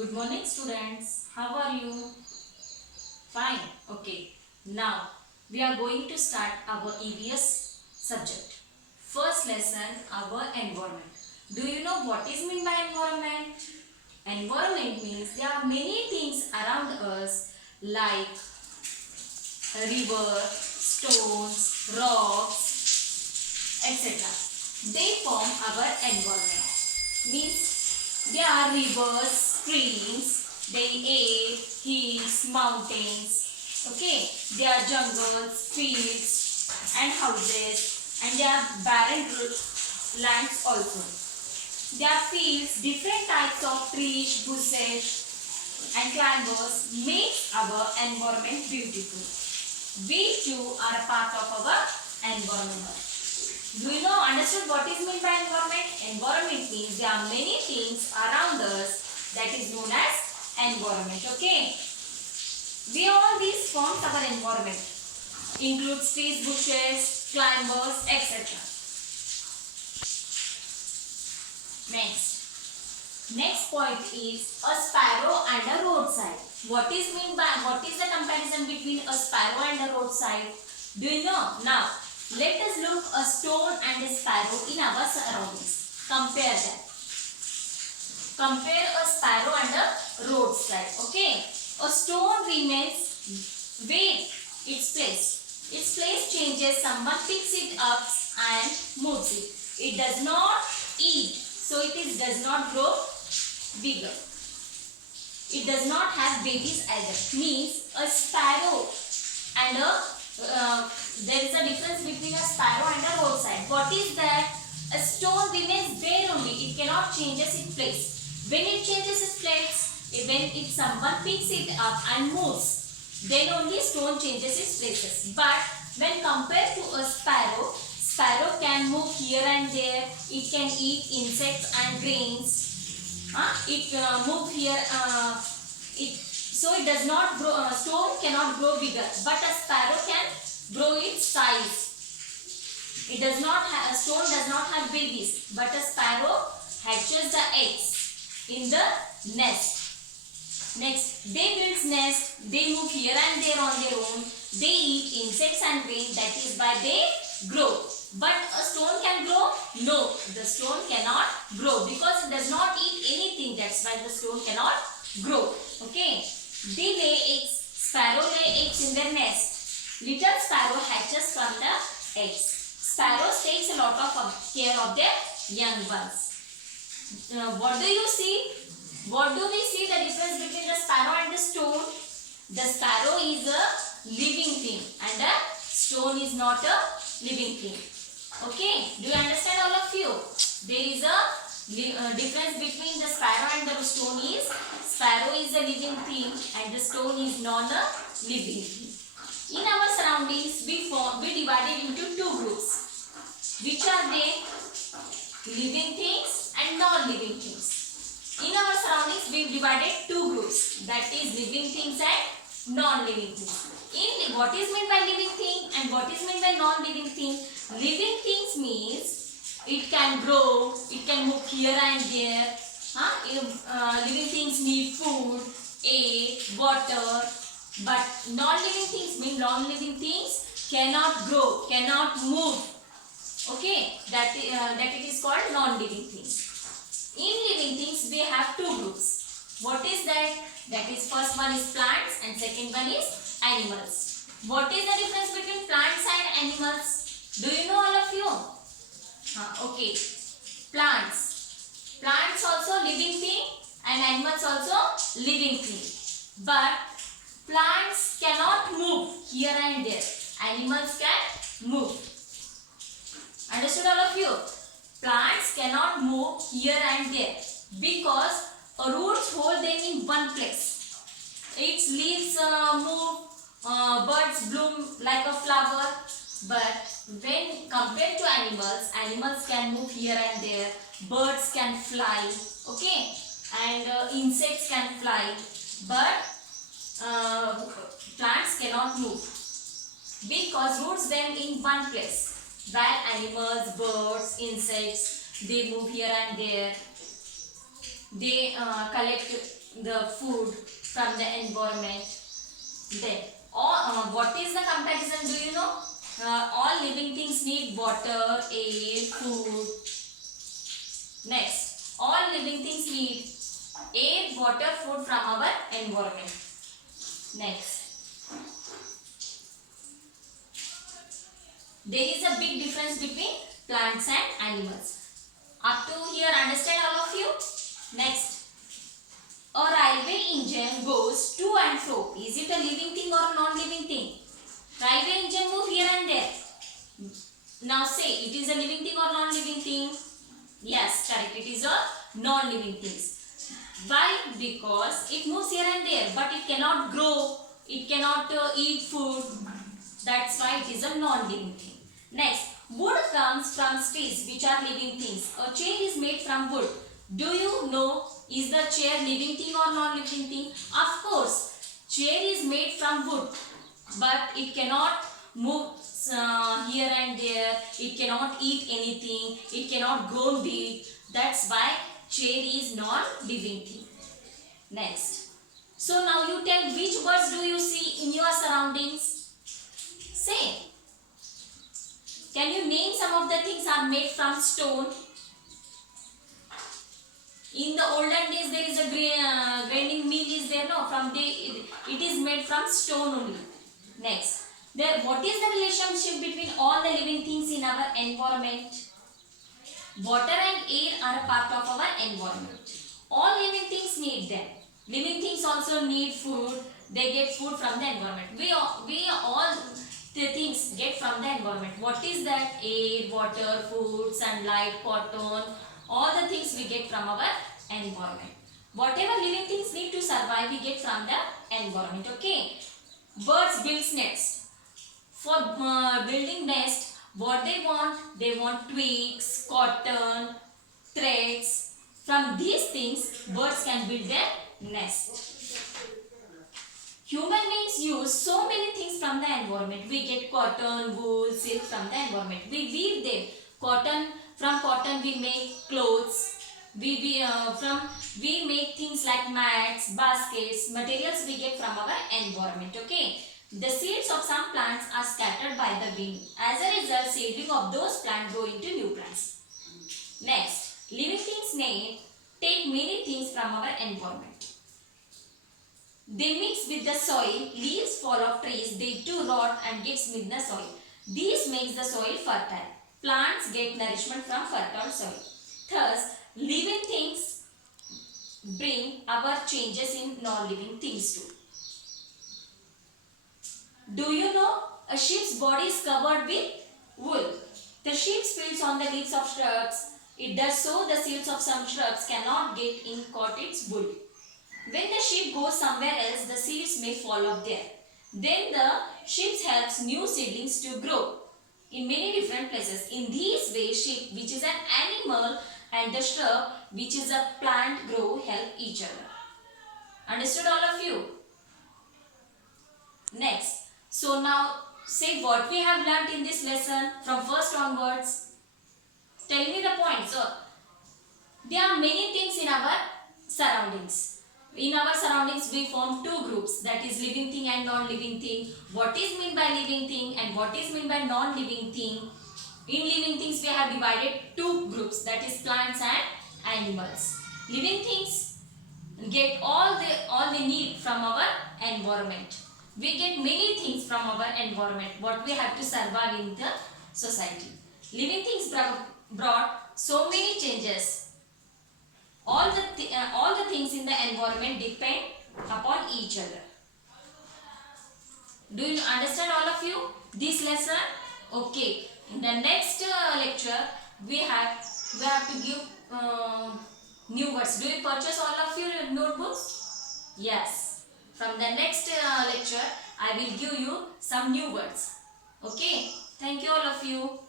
Good morning, students. How are you? Fine. Okay. Now we are going to start our EVS subject. First lesson, our environment. Do you know what is meant by environment? Environment means there are many things around us like a river, stones, rocks, etc. They form our environment. Means there are rivers, streams, then air, hills, mountains. Okay, there are jungles, fields, and houses, and there are barren lands also. There are fields, different types of trees, bushes, and climbers make our environment beautiful. We too are a part of our environment. Do you know, understood what is meant by environment? Environment means there are many things around us that is known as environment. Okay. We all these forms our environment. Includes trees, bushes, climbers, etc. Next point is a sparrow and a roadside. What is the comparison between a sparrow and a roadside? Do you know? Now, let us look a stone and a sparrow in our surroundings. Compare them. Compare a sparrow and a roadside. Okay. A stone remains where its place. Its place changes. Someone picks it up and moves it. It does not eat. So it does not grow bigger. It does not have babies either. Means a sparrow and there is a difference between a sparrow and a roadside. What is that? A stone remains there only. It cannot change its place. When it changes its place, if someone picks it up and moves, then only stone changes its places. But when compared to a sparrow, sparrow can move here and there. It can eat insects and grains. It move here. So it does not grow. Stone cannot grow bigger, but a sparrow can grow its size. It does not have. Stone does not have babies, but a sparrow hatches the eggs in the nest. Next, they build nest. They move here and there on their own. They eat insects and grain. That is why they grow. But a stone can grow? No, the stone cannot grow because it does not eat anything. That's why the stone cannot grow. Okay. They lay eggs. Sparrow lay eggs in their nest. Little sparrow hatches from the eggs. Sparrows takes a lot of care of their young ones. What do you see? What do we see the difference between the sparrow and the stone? The sparrow is a living thing and the stone is not a living thing. Okay, do you understand all of you? There is a difference between the sparrow and the stone is sparrow is a living thing and the stone is not a living thing. In our surroundings, we divided into two groups. Which are they? Living things and non-living things. In our surroundings, we divided two groups. That is living things and non-living things. In what is meant by living thing and what is meant by non-living thing? Living things means it can grow, it can move here and there. Living things need food, air, water. But non-living things mean non-living things cannot grow, cannot move. Okay, that it is called non-living things. In living things, we have two groups. What is that? That is first one is plants and second one is animals. What is the difference between plants and animals? Do you know all of you? Okay. Plants. Plants also living thing and animals also living thing. But plants cannot move here and there. Animals can move. Understood all of you? Plants cannot move here and there because roots hold them in one place. Its leaves move, birds bloom like a flower. But when compared to animals, animals can move here and there. Birds can fly, okay, and insects can fly. But plants cannot move because roots them in one place. Where animals, birds, insects, they move here and there. They collect the food from the environment. Then, what is the comparison? Do you know? All living things need water, air, food. Next, all living things need air, water, food from our environment. Next, there is a big difference between plants and animals. Up to here, understand all of you? Next, a railway engine goes to and fro. Is it a living thing or a non-living thing? Railway engine move here and there. Now say, it is a living thing or non-living thing? Yes, correct. It is a non-living thing. Why? Because it moves here and there, but it cannot grow. It cannot eat food. That's why it is a non-living thing. Next, wood comes from trees, which are living things. A chair is made from wood. Do you know, is the chair living thing or non-living thing? Of course, chair is made from wood, but it cannot move here and there. It cannot eat anything. It cannot grow big. That's why chair is non-living thing. Next. So now you tell, which birds do you see in your surroundings? Say. Can you name some of the things are made from stone? In the olden days, there is a grinding mill is there, no? It is made from stone only. Next, what is the relationship between all the living things in our environment? Water and air are a part of our environment. All living things need them. Living things also need food. They get food from the environment. We all the things get from the environment. What is that? Air, water, food, sunlight, cotton. All the things we get from our environment. Whatever living things need to survive, we get from the environment. Okay. Birds build nests. For building nest, what they want twigs, cotton, threads. From these things, birds can build their nest. Human beings use so many things from the environment. We get cotton, wool, silk from the environment. We weave them. From cotton we make clothes. We make things like mats, baskets, materials we get from our environment. Okay. The seeds of some plants are scattered by the wind. As a result, seedling of those plants grow into new plants. Next, living things take many things from our environment. They mix with the soil, leaves fall off trees, they too rot and get with the soil. This makes the soil fertile. Plants get nourishment from fertile soil. Thus, living things bring about changes in non-living things too. Do you know a sheep's body is covered with wool? The sheep feeds on the leaves of shrubs. It does so, the seeds of some shrubs cannot get in caught its wool. When the sheep goes somewhere else, the seeds may fall off there. Then the sheep helps new seedlings to grow in many different places. In this way, sheep, which is an animal, and the shrub, which is a plant, grow, help each other. Understood all of you? Next. So now say what we have learnt in this lesson from first onwards. Tell me the points. So there are many things in our surroundings. In our surroundings, we form two groups, that is living thing and non-living thing. What is meant by living thing and what is meant by non-living thing? In living things, we have divided two groups, that is plants and animals. Living things get all they need from our environment. We get many things from our environment, what we have to survive in the society. Living things brought so many changes. All the things in the environment depend upon each other. Do you understand all of you this lesson? Okay. In the next lecture, we have to give new words. Do you purchase all of your notebooks? Yes. From the next lecture, I will give you some new words. Okay. Thank you all of you.